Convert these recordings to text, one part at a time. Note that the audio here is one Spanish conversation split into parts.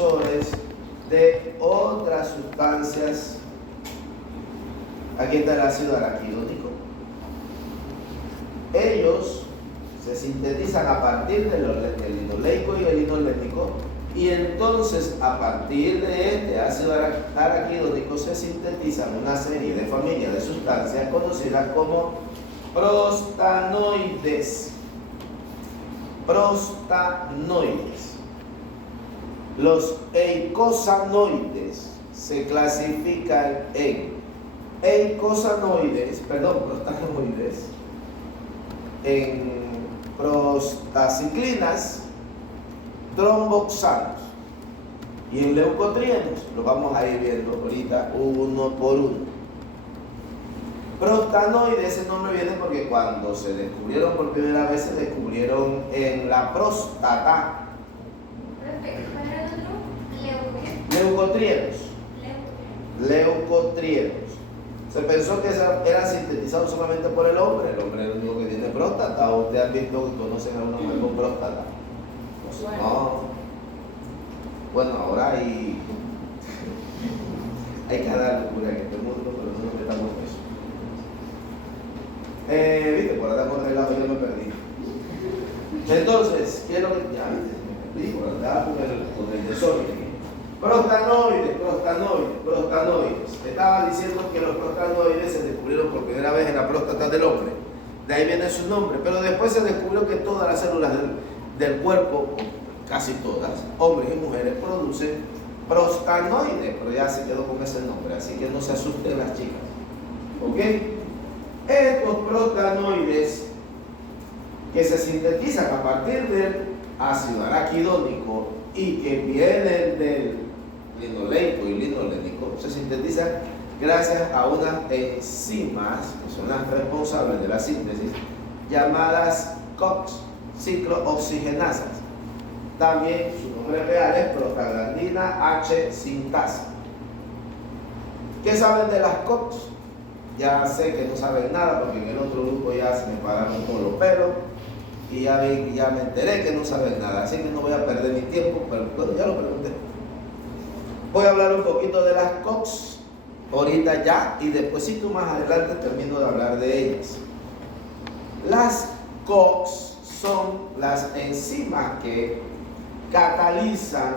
precursores de otras sustancias. Aquí está el ácido araquidónico. Ellos se sintetizan a partir del linoleico y el linolénico, y entonces a partir de este ácido araquidónico se sintetizan una serie de familias de sustancias conocidas como prostanoides. Prostanoides. Los eicosanoides se clasifican en prostanoides, en prostaciclinas, tromboxanos y en leucotrienos. Lo vamos a ir viendo ahorita uno por uno. Prostanoide, ese nombre viene porque cuando se descubrieron por primera vez, se descubrieron en la próstata. Leucotrienos. Se pensó que eran sintetizados solamente por el hombre. El hombre es el único que tiene próstata. ¿O ustedes han visto que conocen a una mujer con próstata? No. Bueno, ahora hay cada locura en este mundo, pero no nos metamos en eso. Viste, por ahora con relajo yo me perdí. Entonces, ¿qué es lo que ya viste? Me perdí, por andar con el desorden. Prostanoides. Estaba diciendo que los prostanoides se descubrieron por primera vez en la próstata del hombre. De ahí viene su nombre. Pero después se descubrió que todas las células del cuerpo, casi todas, hombres y mujeres, producen prostanoides. Pero ya se quedó con ese nombre, así que no se asusten las chicas. ¿Ok? Estos prostanoides que se sintetizan a partir del ácido araquidónico y que vienen del linoleico y linolénico, se sintetizan gracias a unas enzimas que son las responsables de la síntesis, llamadas COX, ciclooxigenasas. También su nombre real es prostaglandina H sintasa. ¿Qué saben de las COX? Ya sé que no saben nada porque en el otro grupo ya se me pararon todos los pelos y ya me enteré que no saben nada, así que no voy a perder mi tiempo, pero bueno, ya lo pregunté. Voy a hablar un poquito de las COX ahorita ya, y despuesito más adelante termino de hablar de ellas. Las COX son las enzimas que catalizan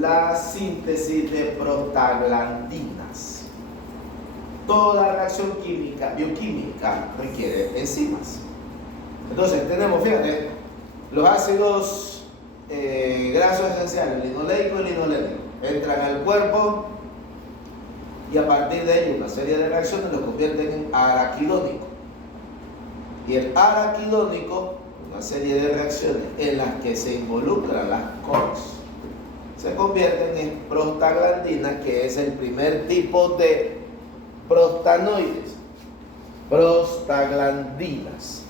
la síntesis de prostaglandinas. Toda reacción bioquímica requiere enzimas. Entonces tenemos, fíjate, los ácidos grasos esenciales, linoleico y linolénico, entran al cuerpo y a partir de ello una serie de reacciones los convierten en araquidónico. Y el araquidónico, una serie de reacciones en las que se involucran las COX, se convierten en prostaglandinas, que es el primer tipo de prostanoides, prostaglandinas.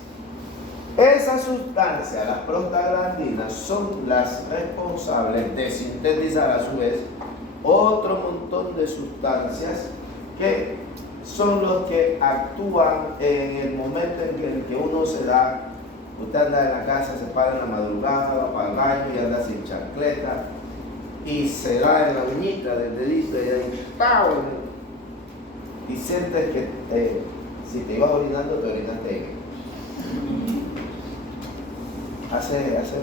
Esas sustancias, las prostaglandinas, son las responsables de sintetizar a su vez otro montón de sustancias que son los que actúan en el momento en el que uno se da. Usted anda en la casa, se para en la madrugada, va para el baño y anda sin chancleta y se da en la uñita del dedito y ahí ¡pau! Y sientes que si te ibas orinando, te orinaste en él. Hace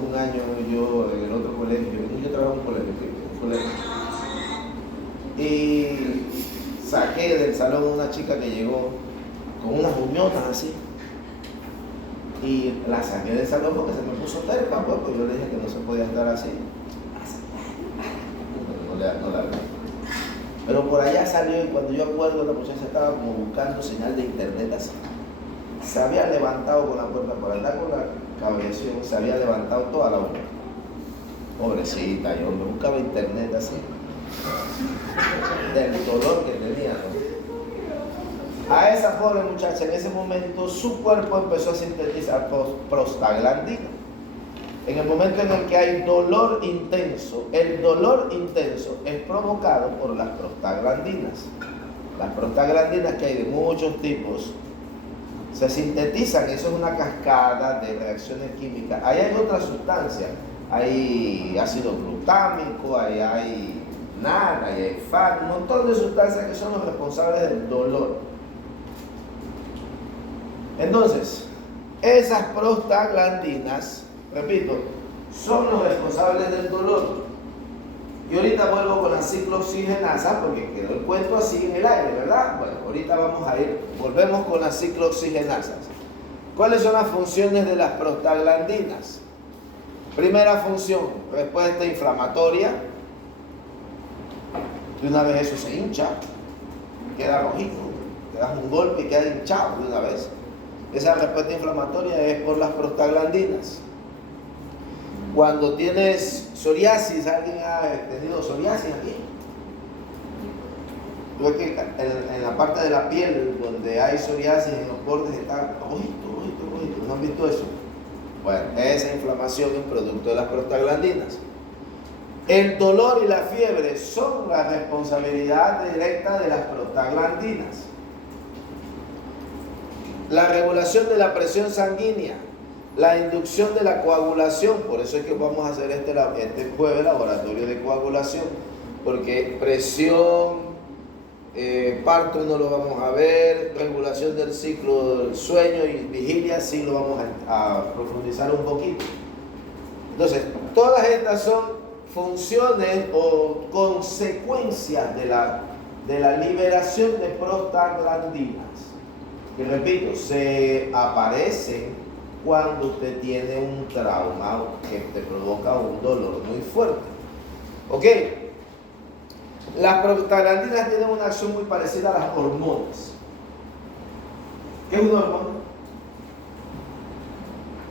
un año yo en el otro colegio, yo trabajo en un colegio, y saqué del salón una chica que llegó con unas uñotas así, y la saqué del salón porque se me puso terca, pues yo le dije que no se podía estar así. No la vi. Pero por allá salió, y cuando yo acuerdo, la muchacha estaba como buscando señal de internet así. Se había levantado con la puerta, por andar con la cabreación, se había levantado toda la hora. Pobrecita, yo me buscaba internet así, del dolor que tenía, ¿no? A esa pobre muchacha, en ese momento, su cuerpo empezó a sintetizar prostaglandina. En el momento en el que hay dolor intenso, el dolor intenso es provocado por las prostaglandinas. Las prostaglandinas, que hay de muchos tipos, se sintetizan, eso es una cascada de reacciones químicas. Ahí hay otra sustancia hay ácido glutámico, ahí hay NAD, ahí hay FAT, un montón de sustancias que son los responsables del dolor. Entonces, esas prostaglandinas, repito, son los responsables del dolor. Y ahorita vuelvo con la ciclooxigenasa porque quedó el cuento así en el aire, ¿verdad? Bueno, ahorita volvemos con las ciclooxigenasas. ¿Cuáles son las funciones de las prostaglandinas? Primera función, respuesta inflamatoria. De una vez eso se hincha, queda rojito, te das un golpe y queda hinchado de una vez. Esa respuesta inflamatoria es por las prostaglandinas. Cuando tienes psoriasis, ¿alguien ha tenido psoriasis aquí? Yo que en la parte de la piel donde hay psoriasis, en los bordes está rojito. ¿No han visto eso? Bueno, esa inflamación es producto de las prostaglandinas. El dolor y la fiebre son la responsabilidad directa de las prostaglandinas. La regulación de la presión sanguínea, la inducción de la coagulación, por eso es que vamos a hacer este jueves laboratorio de coagulación, porque presión, parto no lo vamos a ver, regulación del ciclo del sueño y vigilia sí lo vamos a profundizar un poquito. Entonces, todas estas son funciones o consecuencias de la liberación de prostaglandinas, que repito, se aparecen cuando usted tiene un trauma que te provoca un dolor muy fuerte. ¿Ok? Las prostaglandinas tienen una acción muy parecida a las hormonas. ¿Qué es una hormona?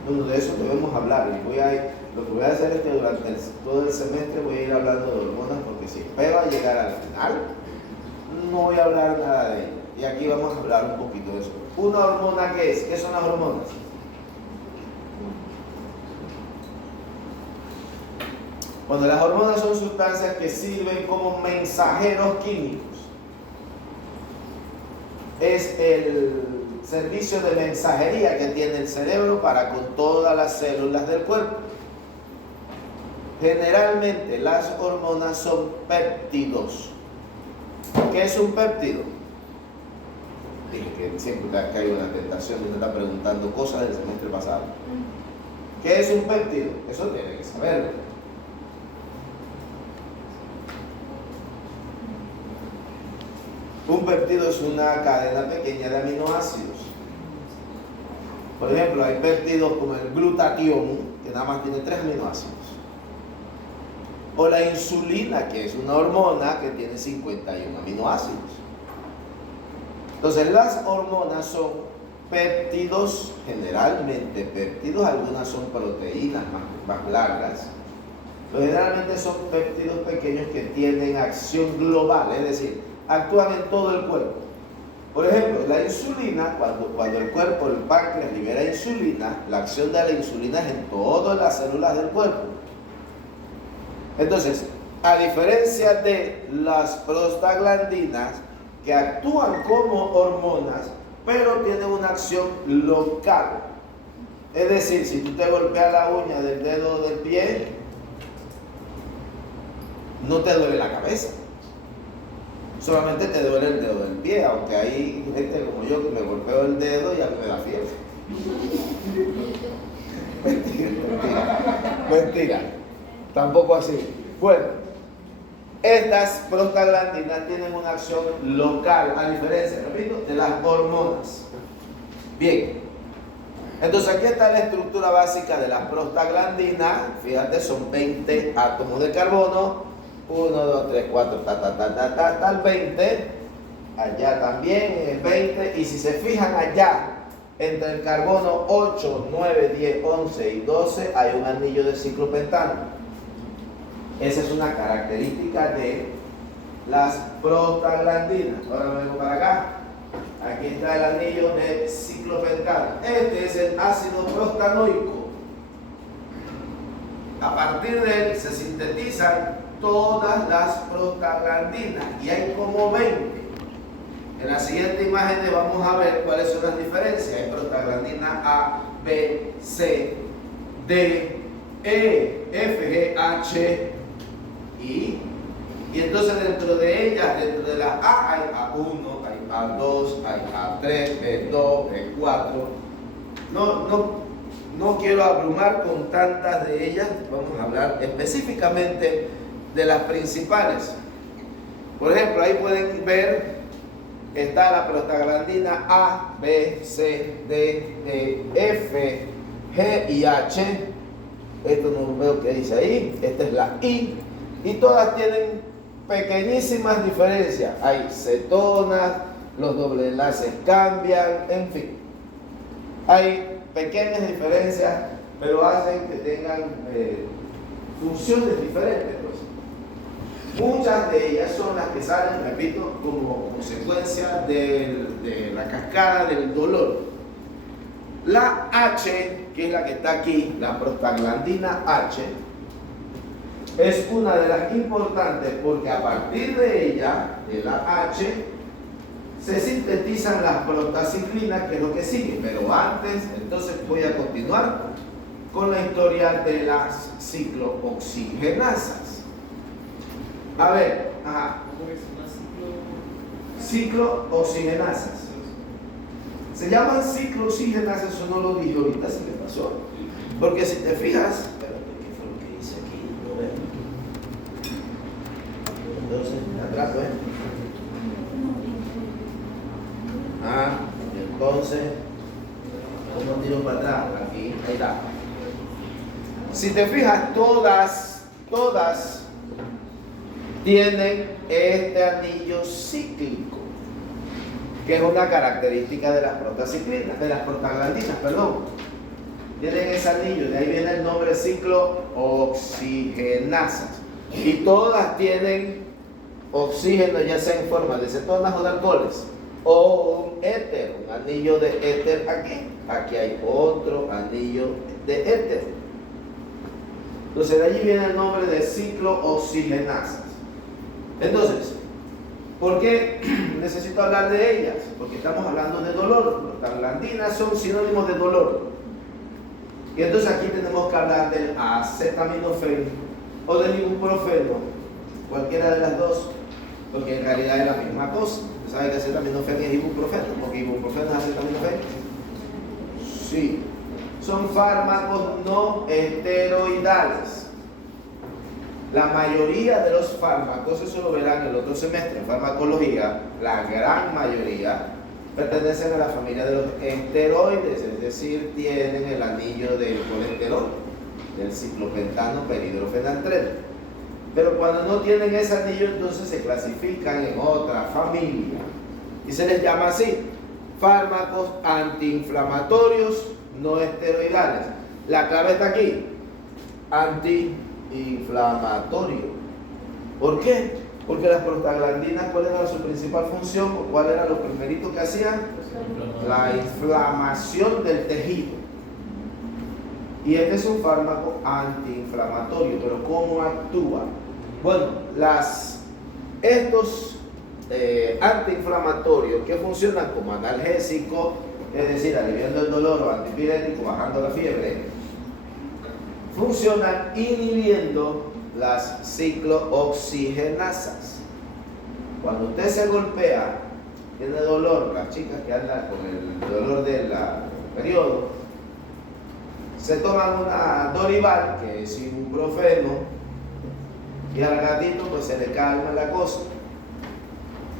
Bueno, de eso debemos hablar. Lo que voy a hacer es que durante todo el semestre voy a ir hablando de hormonas, porque si espero a llegar al final, no voy a hablar nada de ello. Y aquí vamos a hablar un poquito de eso. ¿Una hormona qué es? ¿Qué son las hormonas? Bueno, las hormonas son sustancias que sirven como mensajeros químicos. Es el servicio de mensajería que tiene el cerebro para con todas las células del cuerpo. Generalmente las hormonas son péptidos. ¿Qué es un péptido? Dije que siempre ha caído una tentación de estar preguntando cosas del semestre pasado. ¿Qué es un péptido? Eso tiene que saberlo. Un péptido es una cadena pequeña de aminoácidos. Por ejemplo, hay péptidos como el glutatión, que nada más tiene 3 aminoácidos. O la insulina, que es una hormona que tiene 51 aminoácidos. Entonces, las hormonas son péptidos, generalmente péptidos, algunas son proteínas más largas, pero generalmente son péptidos pequeños que tienen acción global, es decir, actúan en todo el cuerpo. Por ejemplo, la insulina, cuando el cuerpo, el páncreas libera insulina, la acción de la insulina es en todas las células del cuerpo. Entonces, a diferencia de las prostaglandinas, que actúan como hormonas, pero tienen una acción local. Es decir, si tú te golpeas la uña del dedo del pie, no te duele la cabeza. Solamente te duele el dedo del pie, aunque hay gente como yo que me golpeo el dedo y a mí me da fiebre. Mentira. Tampoco así. Bueno, estas prostaglandinas tienen una acción local, a diferencia, repito, de las hormonas. Bien. Entonces aquí está la estructura básica de las prostaglandinas. Fíjate, son 20 átomos de carbono. 1, 2, 3, 4, tal 20, allá también es 20, y si se fijan allá, entre el carbono 8, 9, 10, 11 y 12, hay un anillo de ciclopentano. Esa es una característica de las prostaglandinas. Ahora me vengo para acá, aquí está el anillo de ciclopentano. Este es el ácido prostanoico. A partir de él se sintetizan todas las prostaglandinas, y hay como 20. En la siguiente imagen vamos a ver cuáles son las diferencias. Hay prostaglandina A, B, C, D, E, F, G, H, I. Y entonces dentro de ellas, dentro de la A, hay A1, hay A2, hay A3, B2, B4. No quiero abrumar con tantas de ellas, vamos a hablar específicamente de las principales. Por ejemplo, ahí pueden ver, está la prostaglandina A, B, C, D, E, F, G y H. Esto no veo que dice ahí. Esta es la I. Y todas tienen pequeñísimas diferencias. Hay cetonas, los doble enlaces cambian, en fin. Hay pequeñas diferencias, pero hacen que tengan funciones diferentes. Muchas de ellas son las que salen, repito, como consecuencia de la cascada del dolor. La H, que es la que está aquí, la prostaglandina H, es una de las importantes porque a partir de ella, de la H, se sintetizan las prostaciclinas, que es lo que sigue. Pero antes, entonces voy a continuar con la historia de las ciclooxigenasas. A ver, ciclooxigenasas. Se llaman ciclooxigenasas, eso no lo dije ahorita, se me pasó. Porque si te fijas, espérate, ¿qué fue lo que hice aquí? No veo. Entonces, atrás, ¿eh? Entonces, ¿cómo tiro para atrás? Aquí, ahí está. Si te fijas, todas tienen este anillo cíclico, que es una característica de las prostaciclinas, de las prostaglandinas, perdón. Tienen ese anillo, de ahí viene el nombre ciclooxigenasas. Y todas tienen oxígeno, ya sea en forma de cetonas o de alcoholes, o un éter, un anillo de éter aquí. Aquí hay otro anillo de éter. Entonces de allí viene el nombre de ciclooxigenasas. Entonces, ¿por qué necesito hablar de ellas? Porque estamos hablando de dolor. Las prostaglandinas son sinónimos de dolor. Y entonces aquí tenemos que hablar del acetaminofén o del ibuprofeno, cualquiera de las dos, porque en realidad es la misma cosa. ¿Sabe que acetaminofén es ibuprofeno? Porque ibuprofeno es acetaminofén. Sí. Son fármacos no esteroidales. La mayoría de los fármacos, eso lo verán el otro semestre en farmacología, la gran mayoría pertenecen a la familia de los esteroides, es decir, tienen el anillo del colesterol, del ciclopentano perhidrofenantreno. Pero cuando no tienen ese anillo, entonces se clasifican en otra familia y se les llama así: fármacos antiinflamatorios no esteroidales. La clave está aquí: antiinflamatorio. ¿Por qué? Porque las prostaglandinas, ¿cuál era su principal función? ¿Cuál era lo primerito que hacían? La inflamación del tejido. Y este es un fármaco antiinflamatorio. ¿Pero cómo actúa? Bueno, estos antiinflamatorios que funcionan como analgésico, es decir, aliviando el dolor, o antipirético, bajando la fiebre, funcionan inhibiendo las ciclooxigenasas. Cuando usted se golpea, tiene dolor, las chicas que andan con el dolor del periodo, se toman una Dorival, que es ibuprofeno, y al gatito pues se le calma la cosa.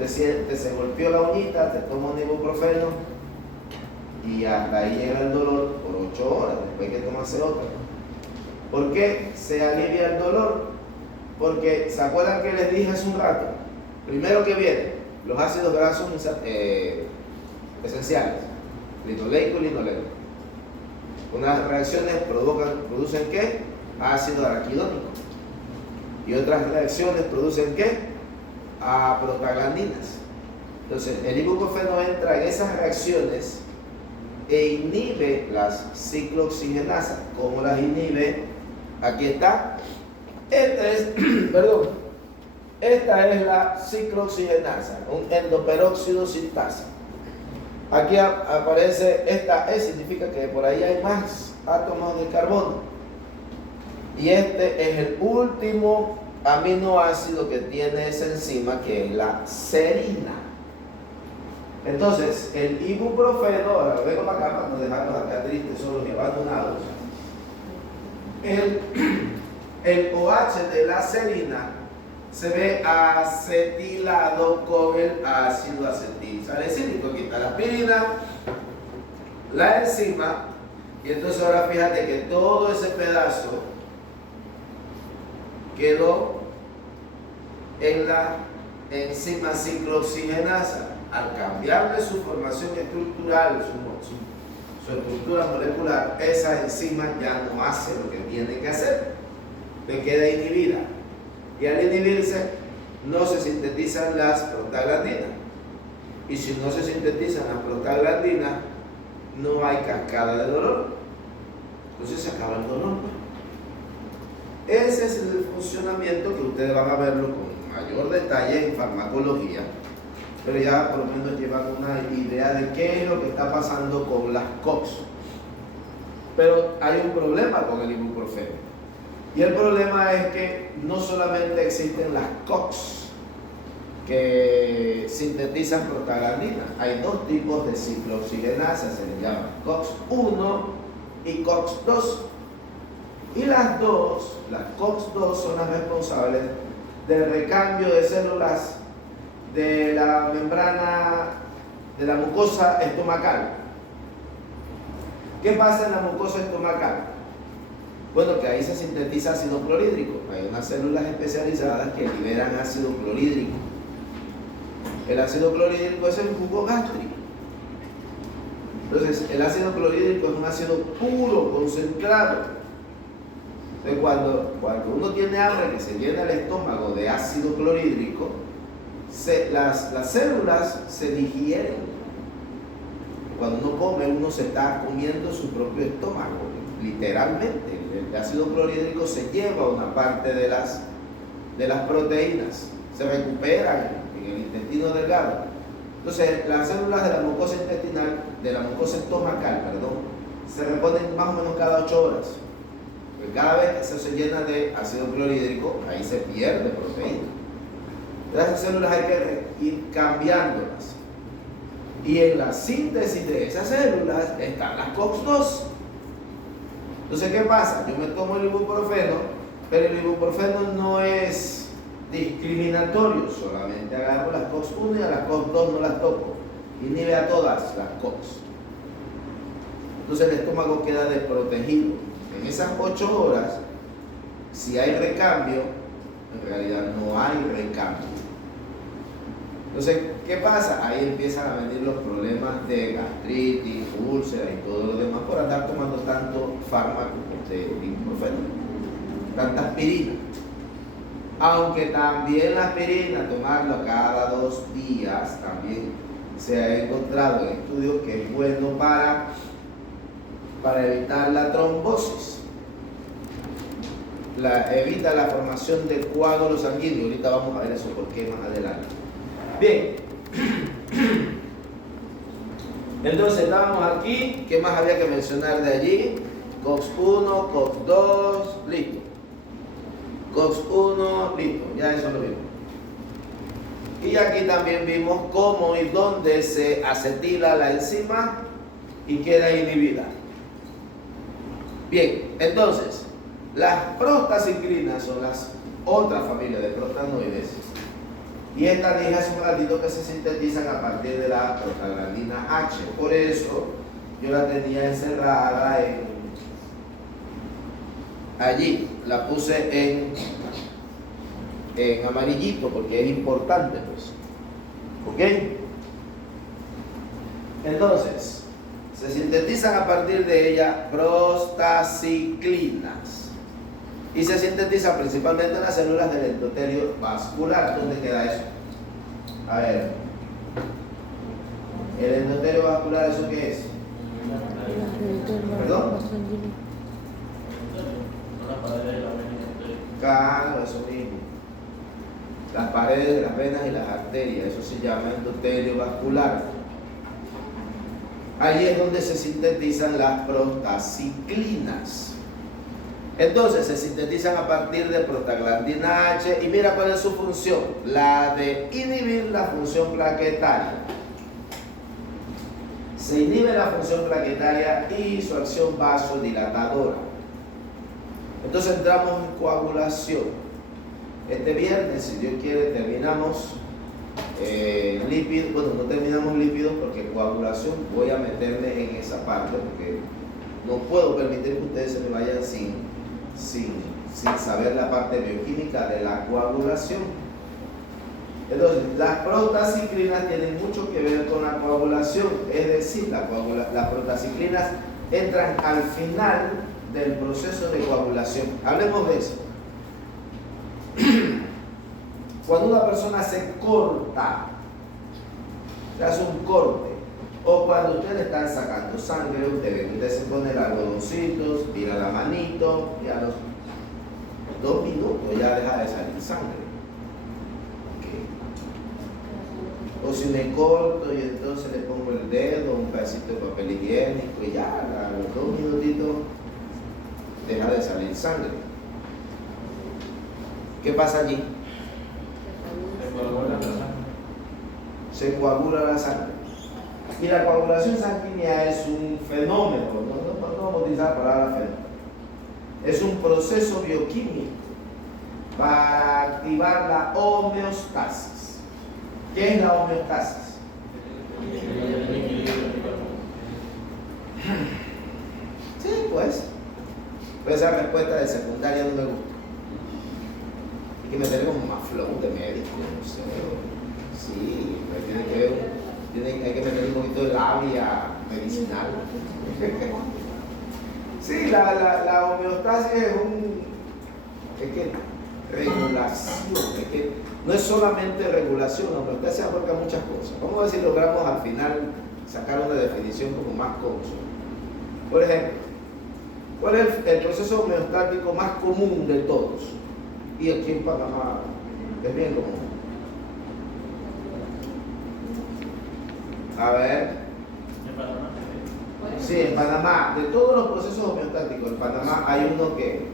Se golpeó la uñita, te toma un ibuprofeno y hasta ahí llega el dolor por 8 horas, después hay que tomarse otra. ¿Por qué se alivia el dolor? Porque, ¿se acuerdan que les dije hace un rato? Primero que viene, los ácidos grasos esenciales, linoleico y linoleico. Unas reacciones producen ¿qué? Ácido araquidónico. Y otras reacciones producen ¿qué? Prostaglandinas. Entonces, el ibuprofeno entra en esas reacciones e inhibe las ciclooxigenasas. ¿Cómo las inhibe? Aquí está. Esta es la ciclooxigenasa, un endoperóxido sintasa. Aquí aparece esta E, significa que por ahí hay más átomos de carbono. Y este es el último aminoácido que tiene esa enzima, que es la serina. Entonces, el ibuprofeno, ahora vengo para acá para no dejarnos acá tristes, solos y abandonados. El OH de la serina se ve acetilado con el ácido acetilsalicílico. Aquí está la aspirina, la enzima, y entonces ahora fíjate que todo ese pedazo quedó en la enzima ciclooxigenasa. Al cambiarle su formación estructural, su estructura molecular, esa enzima ya no hace lo que tiene que hacer, le queda inhibida. Y al inhibirse, no se sintetizan las prostaglandinas. Y si no se sintetizan las prostaglandinas, no hay cascada de dolor. Entonces se acaba el dolor. Ese es el funcionamiento que ustedes van a verlo con mayor detalle en farmacología, pero ya por lo menos llevan una idea de qué es lo que está pasando con las COX. Pero hay un problema con el ibuprofeno. Y el problema es que no solamente existen las COX que sintetizan prostaglandina, hay dos tipos de ciclooxigenasa, se les llama COX-1 y COX-2. Y las COX-2 son las responsables del recambio de células de la membrana de la mucosa estomacal. ¿Qué pasa en la mucosa estomacal? Bueno, que ahí se sintetiza ácido clorhídrico. Hay unas células especializadas que liberan ácido clorhídrico. El ácido clorhídrico es el jugo gástrico. Entonces, el ácido clorhídrico es un ácido puro, concentrado. Entonces, cuando uno tiene hambre, que se llena el estómago de ácido clorhídrico, las células se digieren. Cuando uno come, uno se está comiendo su propio estómago, literalmente. El ácido clorhídrico se lleva una parte de las proteínas, se recuperan en el intestino delgado. Entonces, las células de la mucosa intestinal, de la mucosa estomacal, se reponen más o menos cada 8 horas. Porque cada vez que se llena de ácido clorhídrico, ahí se pierde proteína. Las células hay que ir cambiándolas. Y en la síntesis de esas células están las COX-2. Entonces, ¿qué pasa? Yo me tomo el ibuprofeno, pero el ibuprofeno no es discriminatorio. Solamente agarro las COX-1 y a las COX-2 no las toco. Inhibe a todas las COX. Entonces el estómago queda desprotegido. En esas 8 horas, si hay recambio, en realidad no hay recambio. Entonces, ¿qué pasa? Ahí empiezan a venir los problemas de gastritis, úlceras y todo lo demás por andar tomando tanto fármaco de ibuprofeno, tanta aspirina. Aunque también la aspirina, tomarlo cada 2 días, también se ha encontrado en estudios que es bueno para evitar la trombosis. Evita la formación de coágulos sanguíneos. Ahorita vamos a ver eso por qué más adelante. Bien, entonces estábamos aquí. ¿Qué más había que mencionar de allí? COX-1, COX-2, listo. COX-1, listo, ya eso lo vimos. Y aquí también vimos cómo y dónde se acetila la enzima y queda inhibida. Bien, entonces, las prostaciclinas son las otra familia de prostanoides. Y estas dije hace un ratito que se sintetizan a partir de la prostaglandina H. Por eso yo la tenía encerrada allí. La puse en amarillito porque es importante, pues. ¿Ok? Entonces, se sintetizan a partir de ella prostaciclinas. Y se sintetiza principalmente en las células del endotelio vascular. ¿Dónde queda eso? A ver. ¿El endotelio vascular eso qué es? ¿Perdón? Claro, eso mismo. Las paredes de las venas y las arterias. Eso se llama endotelio vascular. Allí es donde se sintetizan las prostaciclinas. Entonces se sintetizan a partir de prostaglandina H y mira cuál es su función, la de inhibir la función plaquetaria. Se inhibe la función plaquetaria y su acción vasodilatadora. Entonces entramos en coagulación. Este viernes, si Dios quiere, terminamos lípidos. Bueno, no terminamos lípidos porque coagulación voy a meterme en esa parte porque no puedo permitir que ustedes se me vayan sin saber la parte bioquímica de la coagulación. Entonces, las prostaciclinas tienen mucho que ver con la coagulación, es decir, las prostaciclinas entran al final del proceso de coagulación. Hablemos de eso. Cuando una persona se corta, se hace un corte, o cuando ustedes están sacando sangre, usted se pone el algodoncitos, tira la manito y a los 2 minutos ya deja de salir sangre. O si me corto y entonces le pongo el dedo, un pedacito de papel higiénico y ya a los 2 minutitos deja de salir sangre. ¿Qué pasa allí? Se coagula la sangre. Y la coagulación sanguínea es un fenómeno, no vamos a utilizar la palabra fenómeno. Es un proceso bioquímico para activar la homeostasis. ¿Qué es la homeostasis? Sí, pues. Pero esa respuesta de secundaria no me gusta. Hay que meterle como más flow de médico, no sé. Sí, hay que meterle un poquito de labia medicinal. Sí, la homeostasis es que regulación, es que no es solamente regulación, la homeostasis abarca muchas cosas. Vamos a ver si logramos al final sacar una definición como más consola. Por ejemplo, ¿cuál es el proceso homeostático más común de todos? Y aquí en Panamá es bien común. A ver. Sí, en Panamá, de todos los procesos homeostáticos, en Panamá hay uno que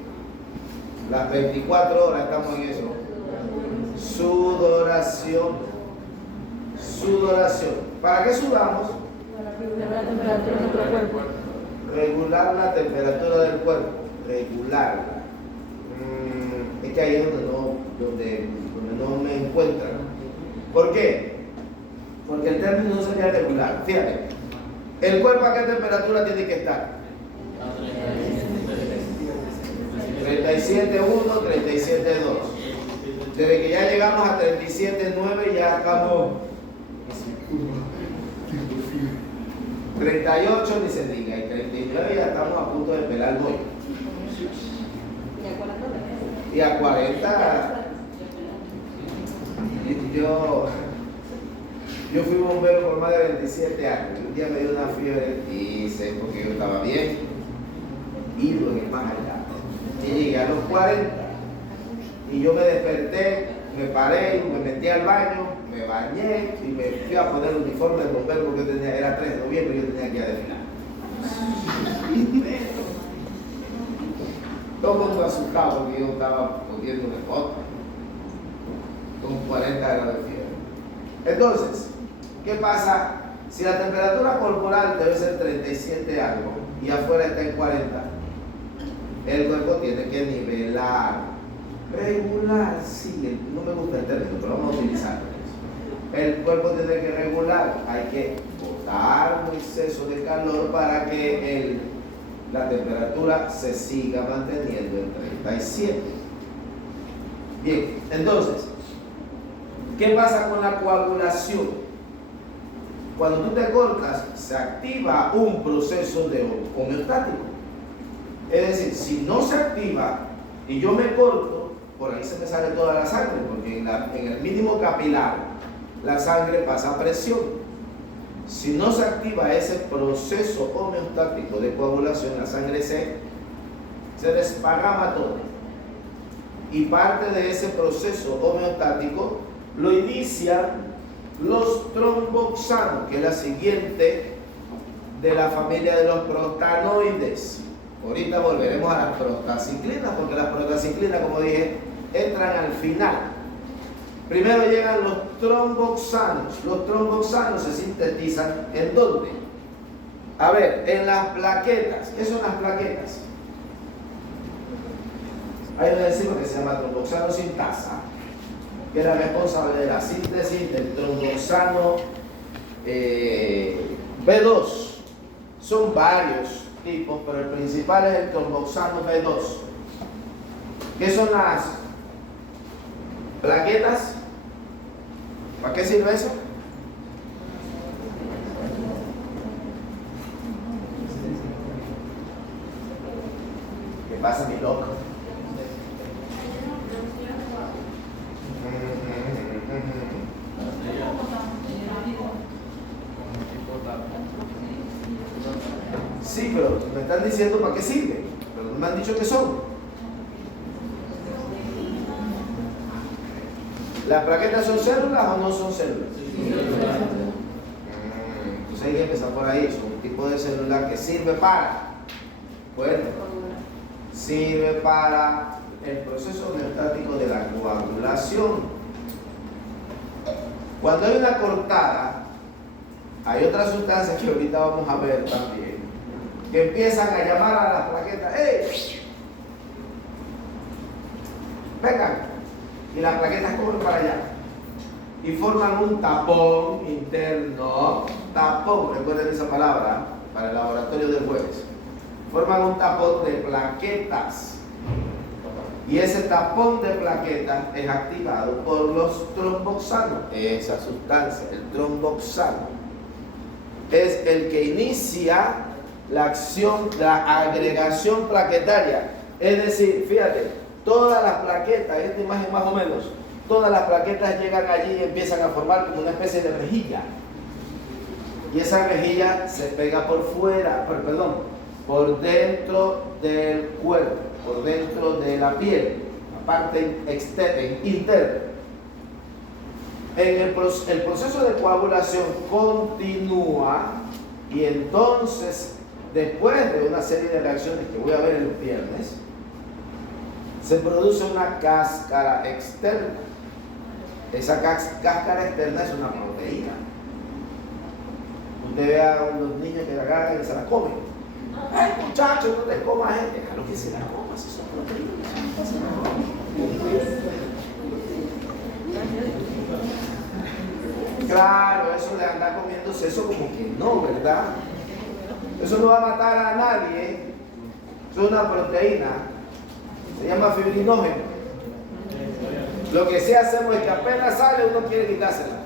las 24 horas estamos en eso. Sudoración. Sudoración. ¿Para qué sudamos? Para regular la temperatura de nuestro cuerpo. Regular la temperatura del cuerpo. Regularla. Es que ahí es donde no me encuentran. ¿Por qué? Porque el término no sería regular. Fíjate, ¿el cuerpo a qué temperatura tiene que estar? 37.1, 37.2. Desde que ya llegamos a 37.9 ya estamos 38 ni se diga, y 39 ya estamos a punto de pelar el bollo. Y a 40 yo fui bombero por más de 27 años. Un día me dio una fiebre y sé porque yo estaba bien, ido en el más allá. Y llegué a los 40 y yo me desperté, me paré, me metí al baño, me bañé y me fui a poner el uniforme de bombero porque era 3 de noviembre y yo tenía que ir a desfilar. Todo el mundo asustado porque yo estaba poniendo un spot con 40 grados de fiebre. Entonces, ¿qué pasa? Si la temperatura corporal debe ser 37 algo y afuera está en 40, el cuerpo tiene que nivelar, regular, sí, no me gusta el término, pero vamos a utilizarlo. El cuerpo tiene que regular, hay que botar un exceso de calor para que la temperatura se siga manteniendo en 37. Bien, entonces, ¿qué pasa con la coagulación? Cuando tú te cortas, se activa un proceso de homeostático. Es decir, si no se activa y yo me corto, por ahí se me sale toda la sangre, porque en el mínimo capilar la sangre pasa a presión. Si no se activa ese proceso homeostático de coagulación, la sangre se desparrama todo. Y parte de ese proceso homeostático lo inician los tromboxanos, que es la siguiente de la familia de los prostanoides. Ahorita volveremos a las prostaciclinas, porque las prostaciclinas, como dije, entran al final. Primero llegan los tromboxanos. Los tromboxanos se sintetizan ¿en dónde? A ver, en las plaquetas. ¿Qué son las plaquetas? Hay una enzima que se llama tromboxano sintasa, que es la responsable de la síntesis del tromboxano B2. Son varios tipos, pero el principal es el tromboxano B2. ¿Qué son las plaquetas? ¿Para qué sirve eso? ¿Qué pasa, mi loco? Sí, pero me están diciendo para qué sirve, pero no me han dicho qué son. ¿Las plaquetas son células o no son células? Entonces hay que empezar por ahí. Son un tipo de célula que sirve para, bueno, sirve para el proceso homeostático de la coagulación. Cuando hay una cortada, hay otras sustancias que ahorita vamos a ver también, que empiezan a llamar a las plaquetas: ¡hey! Vengan. Y las plaquetas corren para allá y forman un tapón interno. Tapón, recuerden esa palabra para el laboratorio del jueves. Forman un tapón de plaquetas, y ese tapón de plaquetas es activado por los tromboxanos. Esa sustancia, el tromboxano, es el que inicia la acción, la agregación plaquetaria. Es decir, fíjate, todas las plaquetas, esta imagen más o menos, todas las plaquetas llegan allí y empiezan a formar como una especie de rejilla. Y esa rejilla se pega por fuera, por dentro del cuerpo, por dentro de la piel, la parte interna. El proceso de coagulación continúa, y entonces, después de una serie de reacciones que voy a ver el viernes, se produce una cáscara externa. Esa cáscara externa es una proteína. Usted ve a unos niños que la agarran y se la comen. ¡Ay, muchachos, no te comas! Déjalo que se la coma, si son proteínas. Claro, eso de andar comiéndose eso como que no, ¿verdad? Eso no va a matar a nadie. Eso es una proteína. Se llama fibrinógeno. Lo que sí hacemos es que apenas sale uno quiere quitársela.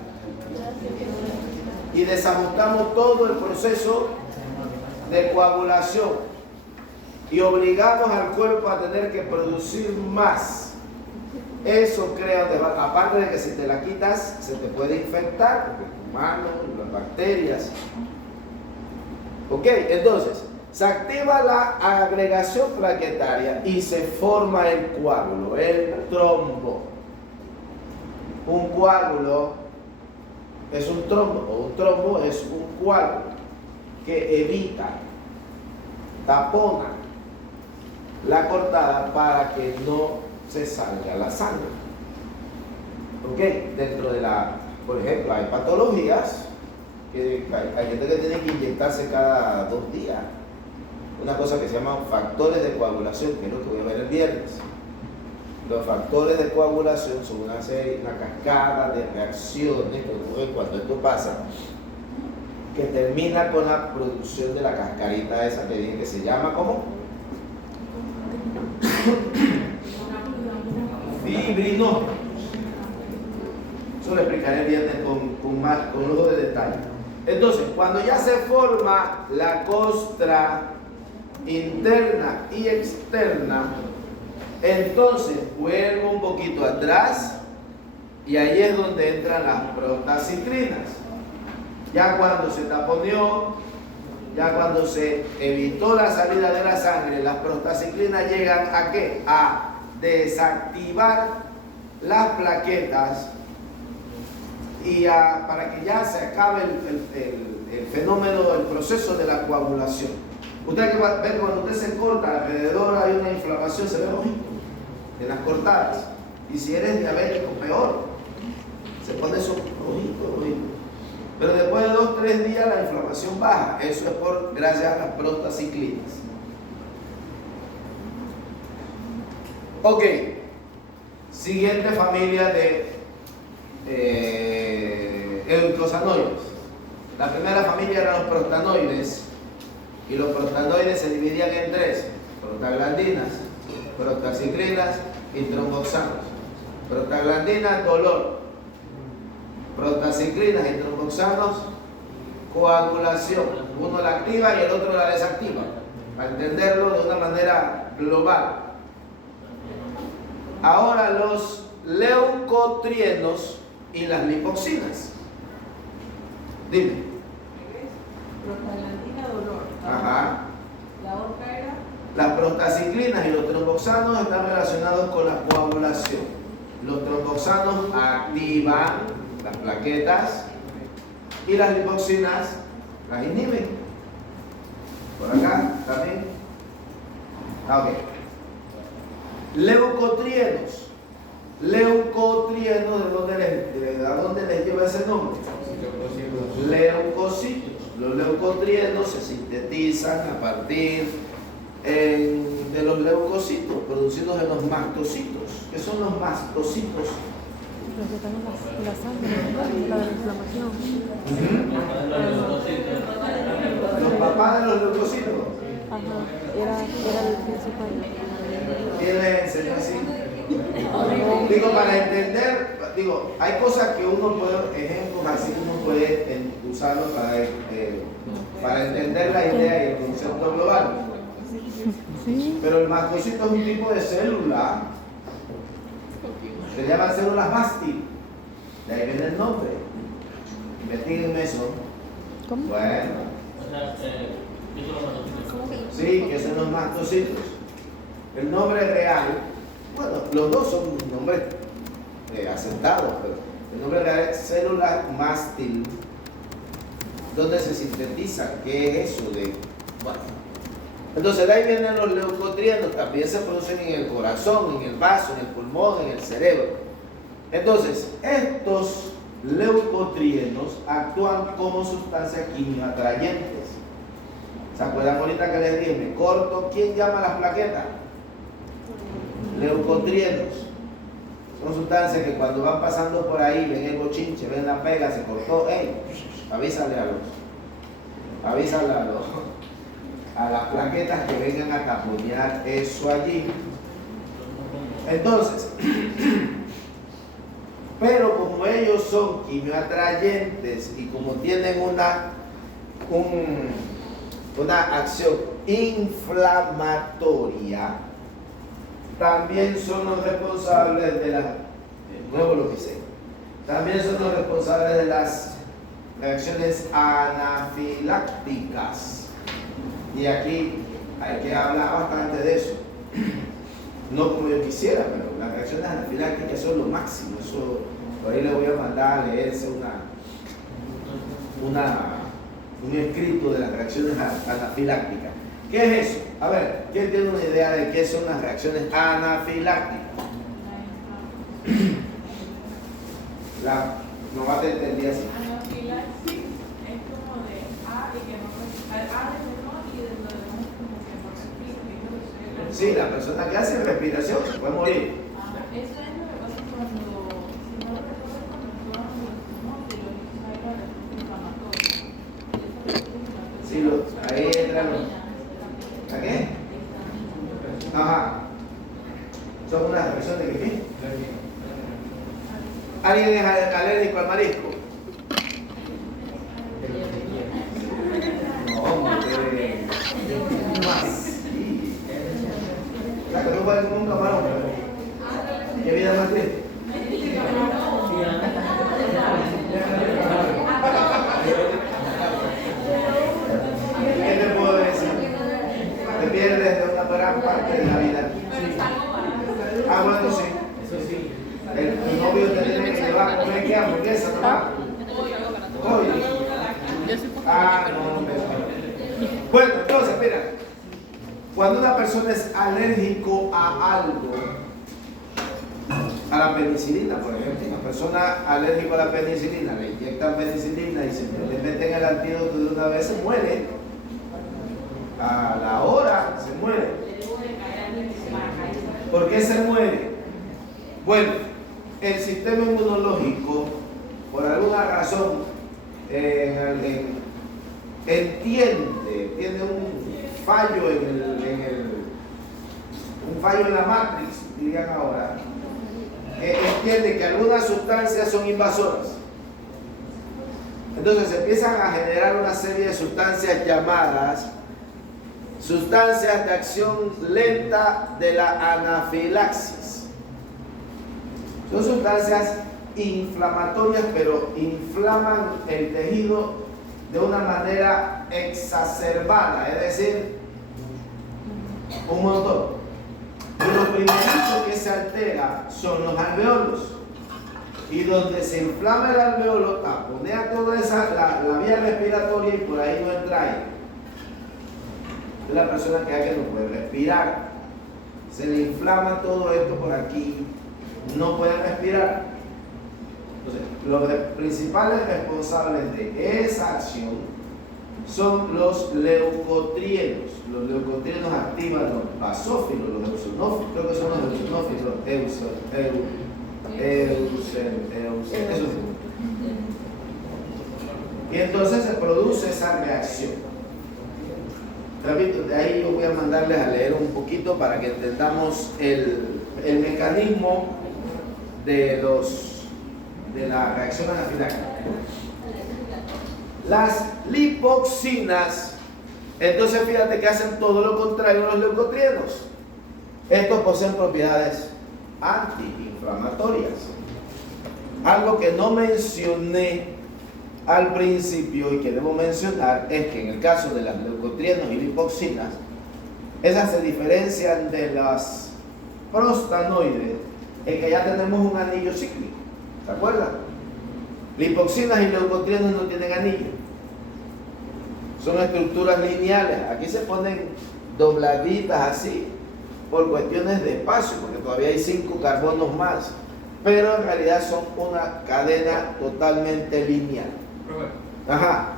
Y desajustamos todo el proceso de coagulación. Y obligamos al cuerpo a tener que producir más. Eso crea, aparte de que si te la quitas, se te puede infectar, porque tu mano, las bacterias. Ok, entonces, se activa la agregación plaquetaria y se forma el coágulo, el trombo. Un coágulo es un trombo, o un trombo es un coágulo que evita, tapona la cortada para que no se salga la sangre. Ok, dentro de por ejemplo, hay patologías que hay gente que tiene que inyectarse cada 2 días. Una cosa que se llaman factores de coagulación, que es lo que voy a ver el viernes. Los factores de coagulación son una cascada de reacciones que ocurren cuando esto pasa, que termina con la producción de la cascarita esa que dije que se llama ¿cómo? Fibrinógeno. Eso lo explicaré el viernes con lujo de detalle. Entonces, cuando ya se forma la costra interna y externa, entonces vuelvo un poquito atrás y ahí es donde entran las prostaciclinas. Ya cuando se taponeó, ya cuando se evitó la salida de la sangre, las prostaciclinas llegan ¿a qué? A desactivar las plaquetas y para que ya se acabe el fenómeno, el proceso de la coagulación. Usted que va a ver cuando usted se corta, alrededor hay una inflamación, se ve rojito en las cortadas. Y si eres diabético, peor. Se pone eso rojito, rojito. Pero después de 2 o 3 días la inflamación baja. Eso es gracias a las prostaciclinas. Ok. Siguiente familia de eutocanoides. La primera familia eran los prostanoides. Y los prostanoides se dividían en 3: prostaglandinas, prostaciclinas y tromboxanos. Prostaglandinas, dolor. Prostaciclinas y tromboxanos, coagulación. Uno la activa y el otro la desactiva, para entenderlo de una manera global. Ahora los leucotrienos y las lipoxinas. Dime. Prostaglandina, dolor. Ajá. La otra era. Las prostaciclinas y los tromboxanos están relacionados con la coagulación. Los tromboxanos activan las plaquetas y las lipoxinas las inhiben. Por acá también. Ok. Leucotrienos. Leucotrienos, ¿a dónde les lleva ese nombre? Leucocitos. Los leucotrienos se sintetizan a partir de los leucocitos producidos en los mastocitos. ¿Qué son los mastocitos? Los que están en la sangre, la inflamación. Los papás de los leucocitos. Ajá, era el principal. ¿Quién les enseñó así? Digo, para entender, hay cosas que uno puede, ejemplos así uno puede usarlo para entender la idea y el concepto global. Sí. Pero el mastocito es un tipo de célula. Se llaman células mástil. De ahí viene el nombre. Investiguen eso. ¿Cómo? Bueno. Sí, que son los mastocitos. El nombre real, bueno, los dos son nombres asentados, pero el nombre real es célula mástil. ¿Dónde se sintetiza? ¿Qué es eso de? Bueno. Entonces de ahí vienen los leucotrienos, también se producen en el corazón, en el vaso, en el pulmón, en el cerebro. Entonces, estos leucotrienos actúan como sustancias quimioatrayentes. ¿Se acuerdan ahorita que les dije? Me corto, ¿quién llama las plaquetas? Leucotrienos. Son sustancias que cuando van pasando por ahí, ven el bochinche, ven la pega, se cortó, ¡hey! Avísale a las plaquetas que vengan a taponear eso allí. Entonces, pero como ellos son quimioatrayentes y como tienen una acción inflamatoria, también son los responsables también son los responsables de las reacciones anafilácticas. Y aquí hay que hablar bastante de eso. No como yo quisiera, pero las reacciones anafilácticas son lo máximo. Eso, por ahí le voy a mandar a leerse un escrito de las reacciones anafilácticas. ¿Qué es eso? A ver, ¿quién tiene una idea de qué son las reacciones anafilácticas? No va a entender así. Anafilaxis es como de A y que no A de no y de lo demás como que no respira. Sí, la persona que hace respiración se puede morir. Eso es lo que pasa cuando, si no lo recuerdo, cuando toman los hemófilos y sale la inflamatoria. Sí, ahí entra los. ¿A qué? Ajá. Son unas reacciones de qué. ¿Alguien es alérgico al marisco? No, hombre. Más. La que no puede comer un camarón. ¿Qué vida más triste? ¿Qué te puedo decir? Te pierdes de una gran parte de la vida. Ah, bueno, sí. El novio te tiene que llevar a comer qué hamburguesa, ¿no? Hoy. Ah, no, bueno, entonces, mira. Cuando una persona es alérgico a algo, a la penicilina, por ejemplo, una persona alérgica a la penicilina, le inyectan penicilina y se le meten el antídoto de una vez, se muere. A la hora se muere. ¿Por qué se muere? Bueno, el sistema inmunológico, por alguna razón, tiene un fallo un fallo en la matrix, dirían ahora. Entiende que algunas sustancias son invasoras. Entonces empiezan a generar una serie de sustancias llamadas sustancias de acción lenta de la anafilaxis. Son sustancias inflamatorias, pero inflaman el tejido de una manera exacerbada, es decir, un montón. Y lo primero que se altera son los alveolos. Y donde se inflama el alveolo, taponea toda la vía respiratoria y por ahí no entra aire. Es la persona que no puede respirar. Se le inflama todo esto por aquí, no puede respirar. Entonces, los principales responsables de esa acción son los leucotrienos. Los leucotrienos activan los basófilos, los eosinófilos, creo que son los eosinófilos, eso sí. Y entonces se produce esa reacción. Repito, de ahí yo voy a mandarles a leer un poquito para que entendamos el mecanismo de la reacción anafiláctica. Las lipoxinas, entonces fíjate que hacen todo lo contrario a los leucotrienos. Estos poseen propiedades antiinflamatorias. Algo que no mencioné al principio y que debo mencionar es que en el caso de las leucotrienos y lipoxinas, esas se diferencian de las prostanoides en que ya tenemos un anillo cíclico. ¿Se acuerdan? Lipoxinas y leucotrienos no tienen anillo. Son estructuras lineales. Aquí se ponen dobladitas así por cuestiones de espacio, porque todavía hay 5 carbonos más. Pero en realidad son una cadena totalmente lineal. Ajá.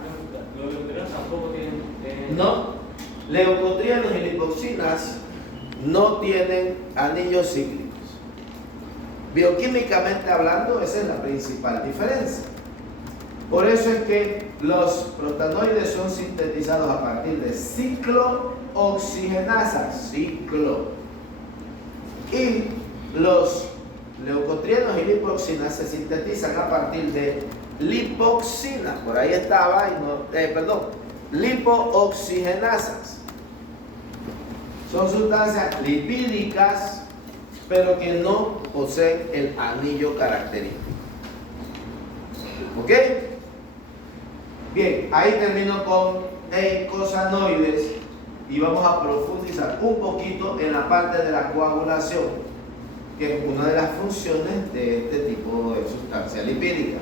Los leucotrienos tampoco tienen. No. Leucotrienos y lipoxinas no tienen anillos cíclicos. Bioquímicamente hablando, esa es la principal diferencia. Por eso es que los prostanoides son sintetizados a partir de ciclooxigenasas, y los leucotrienos y lipoxinas se sintetizan a partir de lipoxinas, por ahí estaba, lipooxigenasas. Son sustancias lipídicas, pero que no poseen el anillo característico. ¿Ok? Bien, ahí termino con eicosanoides y vamos a profundizar un poquito en la parte de la coagulación, que es una de las funciones de este tipo de sustancia lipídica.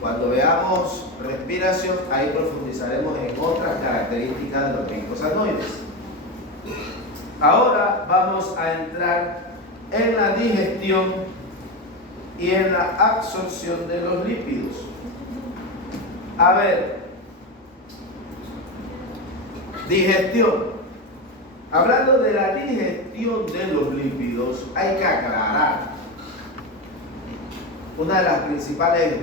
Cuando veamos respiración, ahí profundizaremos en otras características de los eicosanoides. Ahora vamos a entrar en la digestión y en la absorción de los lípidos. A ver, digestión. Hablando de la digestión de los lípidos, hay que aclarar. Una de las principales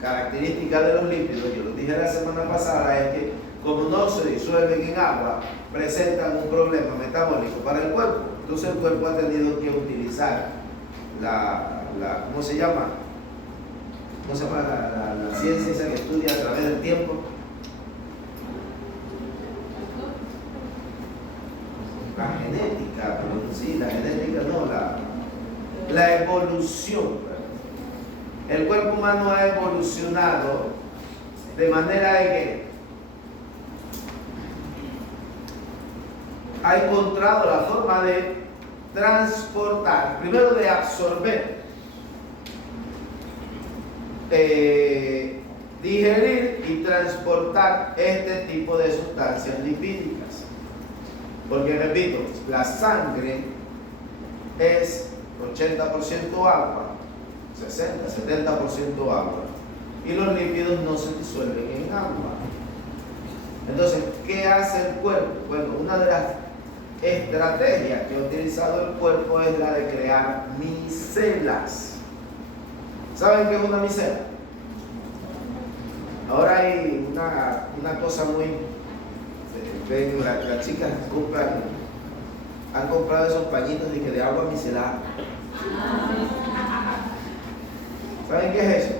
características de los lípidos, yo lo dije la semana pasada, es que como no se disuelven en agua, presentan un problema metabólico para el cuerpo. Entonces el cuerpo ha tenido que utilizar ¿cómo se llama? ¿Cómo se llama la ciencia esa que estudia a través del tiempo? La genética, pero sí, la genética no, la evolución. El cuerpo humano ha evolucionado de manera de que ha encontrado la forma de transportar, primero de absorber, digerir y transportar este tipo de sustancias lipídicas. Porque repito, la sangre es 80% agua, 60-70% agua, y los lípidos no se disuelven en agua. Entonces, ¿qué hace el cuerpo? Bueno, una de las estrategias que ha utilizado el cuerpo es la de crear micelas. ¿Saben qué es una micela? Ahora hay una cosa muy... Ven, las chicas han comprado esos pañitos de agua micelar. ¿Saben qué es eso?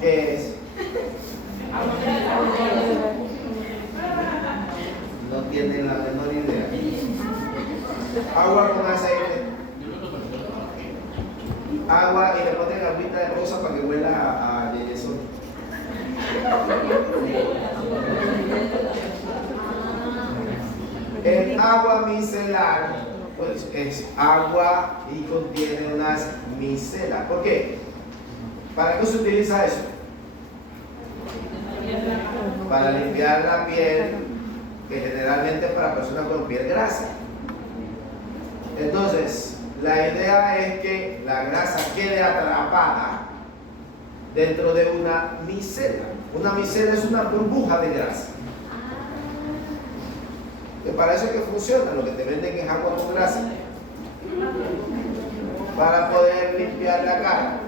¿Qué es? No tienen la menor idea. Agua con aceite. Agua y le ponen agüita de rosa para que huela a yeyezón. El agua micelar, pues, es agua y contiene unas micelas. ¿Por qué? ¿Para qué se utiliza eso? Para limpiar la piel, que generalmente es para personas con piel grasa. Entonces, la idea es que la grasa quede atrapada dentro de una micela. Una micela es una burbuja de grasa. Que para eso es que funciona, lo que te venden es agua con grasa. Para poder limpiar la cara.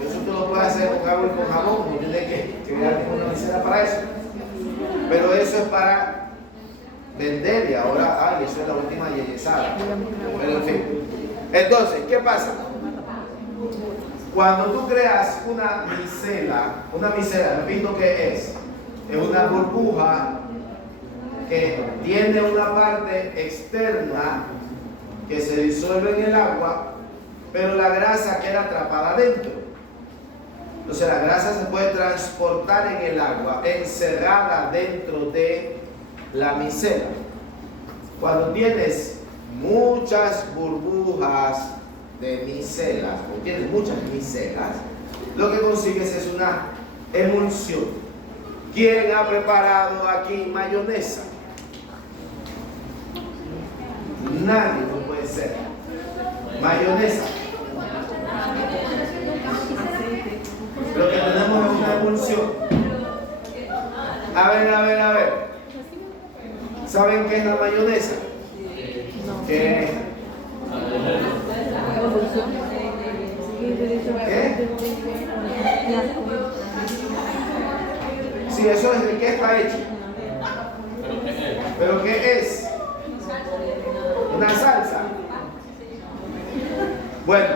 Eso tú lo puedes hacer con agua y con jabón, no tienes que crear ninguna micela para eso. Pero eso es para vender y ahora, ay, eso es la última yeyezada. Pero en fin. Entonces, ¿qué pasa? Cuando tú creas una micela, repito que es una burbuja que tiene una parte externa que se disuelve en el agua, pero la grasa queda atrapada dentro. Entonces la grasa se puede transportar en el agua, encerrada dentro de la micela. Cuando tienes muchas burbujas de micelas, o tienes muchas micelas, lo que consigues es una emulsión. ¿Quién ha preparado aquí mayonesa? Nadie, no puede ser. Mayonesa. Lo que tenemos es una emulsión. A ver. ¿Saben qué es la mayonesa? ¿Qué es? ¿Qué? Sí, eso es de qué está hecho. ¿Pero qué es? Una salsa. Bueno,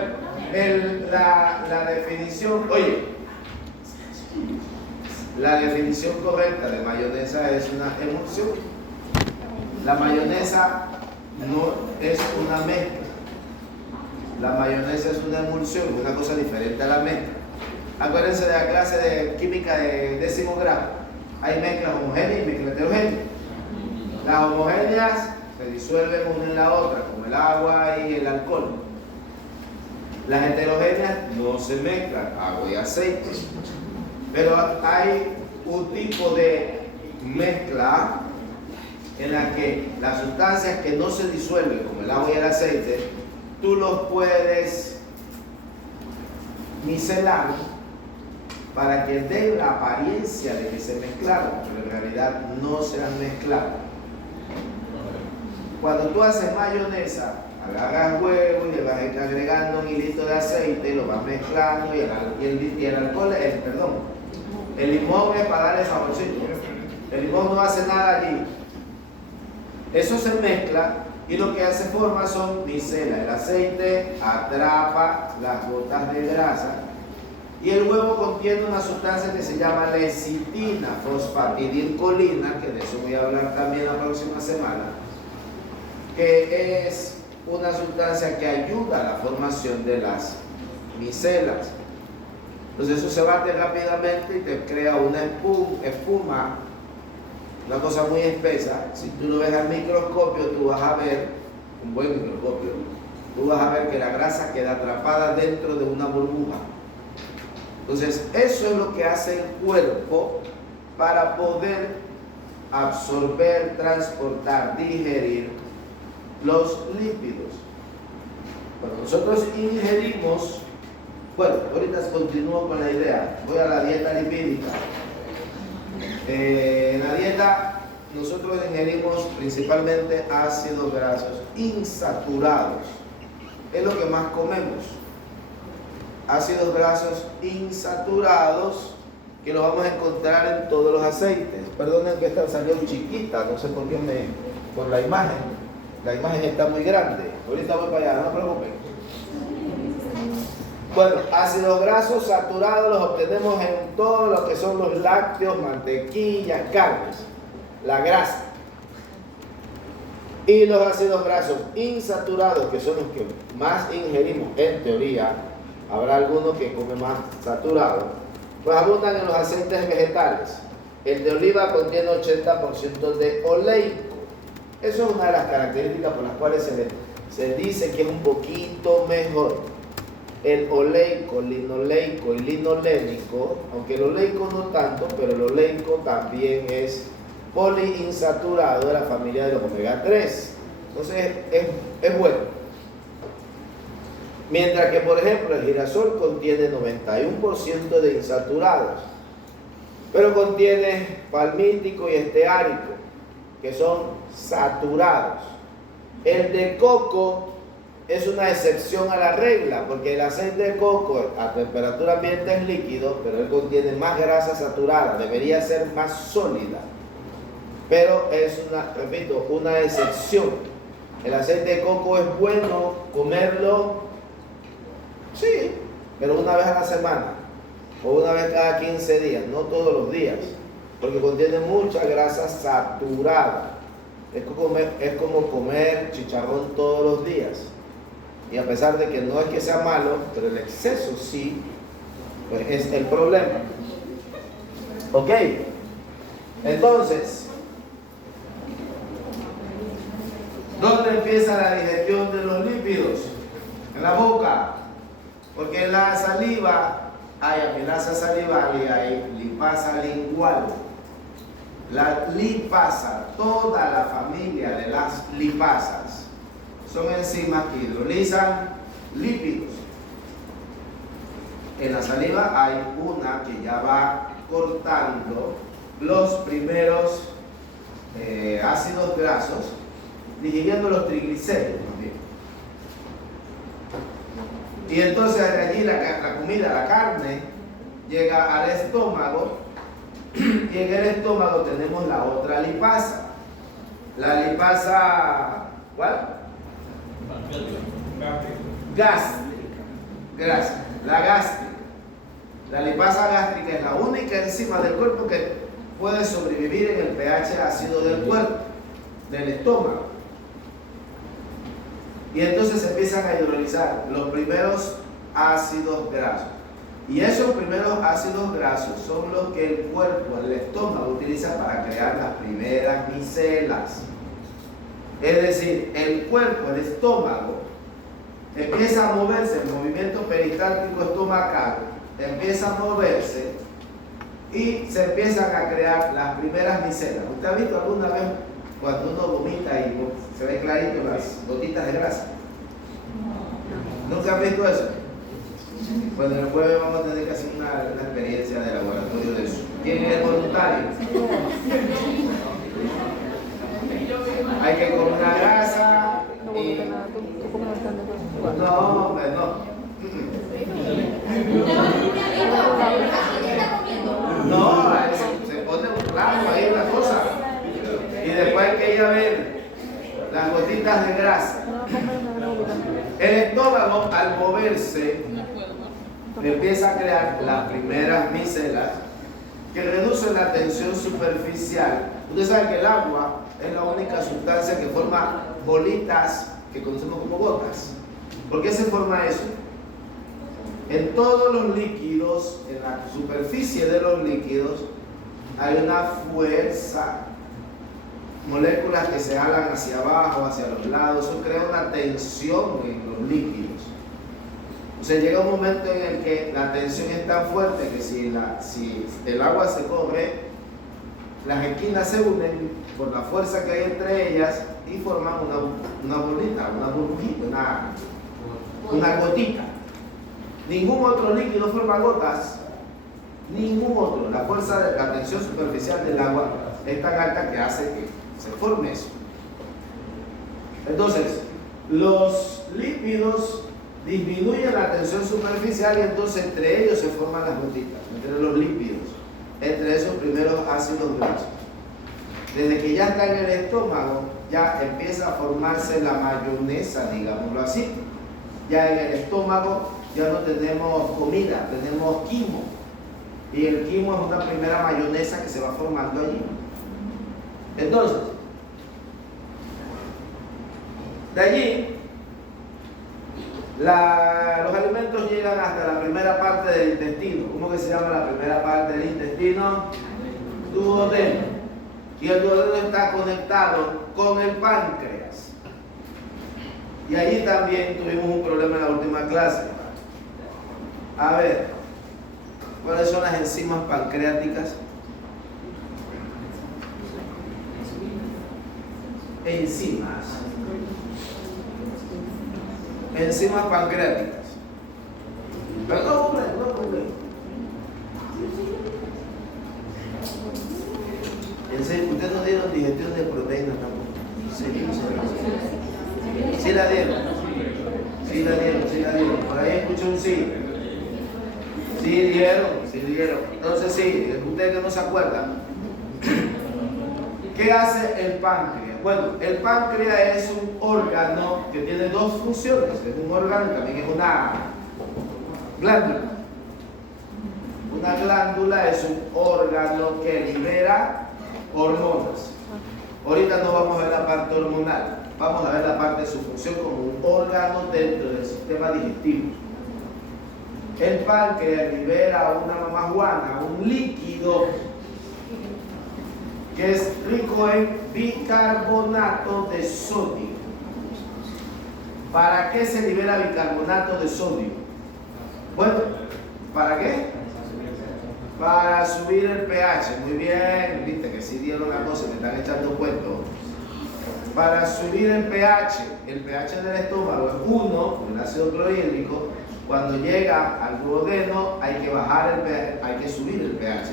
la definición, la definición correcta de mayonesa es una emulsión. La mayonesa no es una mezcla. La mayonesa es una emulsión, una cosa diferente a la mezcla. Acuérdense de la clase de química de 10º grado. Hay mezclas homogéneas y mezclas heterogéneas. Las homogéneas se disuelven una en la otra, como el agua y el alcohol. Las heterogéneas no se mezclan, agua y aceite. Pero hay un tipo de mezcla en la que las sustancias que no se disuelven, como el agua y el aceite, tú los puedes micelar para que den la apariencia de que se mezclaron, pero en realidad no se han mezclado. Cuando tú haces mayonesa, agarras huevo y le vas agregando un hilito de aceite, lo vas mezclando y el alcohol, el limón es para darle saborcito. El limón no hace nada allí. Eso se mezcla y lo que hace forma son micelas. El aceite atrapa las gotas de grasa y el huevo contiene una sustancia que se llama lecitina, fosfatidilcolina, que de eso voy a hablar también la próxima semana, que es una sustancia que ayuda a la formación de las micelas. Entonces eso se bate rápidamente y te crea una espuma, una cosa muy espesa. Si tú lo ves al microscopio, tú vas a ver, un buen microscopio, tú vas a ver que la grasa queda atrapada dentro de una burbuja. Entonces eso es lo que hace el cuerpo para poder absorber, transportar, digerir los lípidos. Bueno, nosotros ingerimos, bueno, ahorita continúo con la idea, voy a la dieta lipídica. En la dieta nosotros ingerimos principalmente ácidos grasos insaturados, es lo que más comemos. Ácidos grasos insaturados que los vamos a encontrar en todos los aceites. Perdonen que esta salió chiquita, no sé por qué por la imagen está muy grande. Ahorita voy para allá, no se preocupen. Bueno, ácidos grasos saturados los obtenemos en todo lo que son los lácteos, mantequillas, carnes, la grasa. Y los ácidos grasos insaturados, que son los que más ingerimos en teoría, habrá algunos que comen más saturado, pues abundan en los aceites vegetales. El de oliva contiene 80% de oleico. Eso es una de las características por las cuales se dice que es un poquito mejor. El oleico, linoleico y linolénico, aunque el oleico no tanto, pero el oleico también es poliinsaturado de la familia de los omega 3. Entonces es bueno. Mientras que, por ejemplo, el girasol contiene 91% de insaturados, pero contiene palmítico y esteárico, que son saturados. El de coco es una excepción a la regla, porque el aceite de coco a temperatura ambiente es líquido, pero él contiene más grasa saturada, debería ser más sólida. Pero es una excepción. El aceite de coco es bueno comerlo, sí, pero una vez a la semana o una vez cada 15 días, no todos los días, porque contiene mucha grasa saturada. Es como comer chicharrón todos los días. Y a pesar de que no es que sea malo, pero el exceso sí, pues es el problema. Ok, entonces, ¿dónde empieza la digestión de los lípidos? En la boca. Porque en la saliva hay amilasa salival y hay lipasa lingual. La lipasa, toda la familia de las lipasas, son enzimas que hidrolizan lípidos. En la saliva hay una que ya va cortando los primeros ácidos grasos, digiriendo los triglicéridos también. Y entonces de allí la comida, la carne, llega al estómago, y en el estómago tenemos la otra lipasa. La lipasa, ¿cuál? Gástrica. La gástrica. La lipasa gástrica es la única enzima del cuerpo que puede sobrevivir en el pH ácido del cuerpo, del estómago. Y entonces se empiezan a hidrolizar los primeros ácidos grasos. Y esos primeros ácidos grasos son los que el cuerpo, el estómago, utiliza para crear las primeras micelas. Es decir, el cuerpo, el estómago, empieza a moverse, el movimiento peristáltico estomacal empieza a moverse y se empiezan a crear las primeras micelas. ¿Usted ha visto alguna vez cuando uno vomita y se ve clarito las gotitas de grasa? ¿Nunca has visto eso? Bueno, el jueves vamos a tener que hacer una experiencia de laboratorio de eso. ¿Quién es el voluntario? Hay que comer una grasa y... No, hombre, no. No, se pone un plato ahí una cosa. Y después hay que ir a ver las gotitas de grasa. El estómago, al moverse, empieza a crear las primeras micelas que reducen la tensión superficial. Ustedes saben que el agua es la única sustancia que forma bolitas que conocemos como gotas. ¿Por qué se forma eso? En todos los líquidos, en la superficie de los líquidos, hay una fuerza, moléculas que se jalan hacia abajo, hacia los lados. Eso crea una tensión en los líquidos. O sea, llega un momento en el que la tensión es tan fuerte que si el agua se corre, las esquinas se unen por la fuerza que hay entre ellas y forman una bolita, una burbujita, una gotita. Ningún otro líquido forma gotas, ningún otro. La fuerza de la tensión superficial del agua es tan alta que hace que se forme eso. Entonces, los lípidos disminuyen la tensión superficial y entonces entre ellos se forman las gotitas, entre los lípidos, entre esos primeros ácidos grasos. Desde que ya está en el estómago, ya empieza a formarse la mayonesa, digámoslo así. Ya en el estómago ya no tenemos comida, tenemos quimo. Y el quimo es una primera mayonesa que se va formando allí. Entonces, de allí, los alimentos llegan hasta la primera parte del intestino. ¿Cómo que se llama la primera parte del intestino? Duodeno. Y el duodeno está conectado con el páncreas. Y allí también tuvimos un problema en la última clase. A ver, ¿cuáles son las enzimas pancreáticas? Enzimas pancreáticas. Pero no problema. Ustedes no dieron digestión de proteínas tampoco. Sí la dieron. Por ahí escuché un sí. Sí dieron. Entonces sí, ustedes que no se acuerdan. ¿Qué hace el páncreas? Bueno, el páncreas es un órgano que tiene dos funciones. Es un órgano y también es una glándula. Una glándula es un órgano que libera hormonas. Ahorita no vamos a ver la parte hormonal, vamos a ver la parte de su función como un órgano dentro del sistema digestivo. El páncreas libera una mamajuana, un líquido que es rico en bicarbonato de sodio. ¿Para qué se libera bicarbonato de sodio? Bueno, ¿para qué? Para subir el pH. Muy bien, viste que si dieron una cosa, me están echando cuentos. Para subir el pH del estómago es 1, el ácido clorhídrico. Cuando llega al duodeno hay que bajar el pH, hay que subir el pH.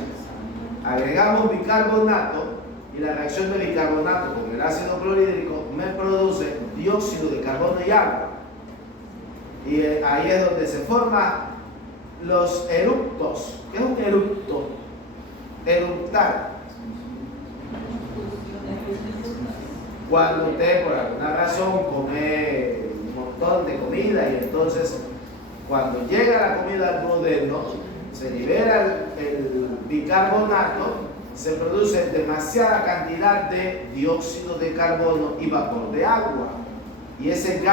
Agregamos bicarbonato y la reacción de bicarbonato con el ácido clorhídrico me produce dióxido de carbono y agua. Y ahí es donde se forman los eructos. ¿Qué es un eructo? Eructar. Cuando usted por alguna razón come un montón de comida y entonces cuando llega la comida al duodeno se libera el bicarbonato, se produce demasiada cantidad de dióxido de carbono y vapor de agua. Y ese gas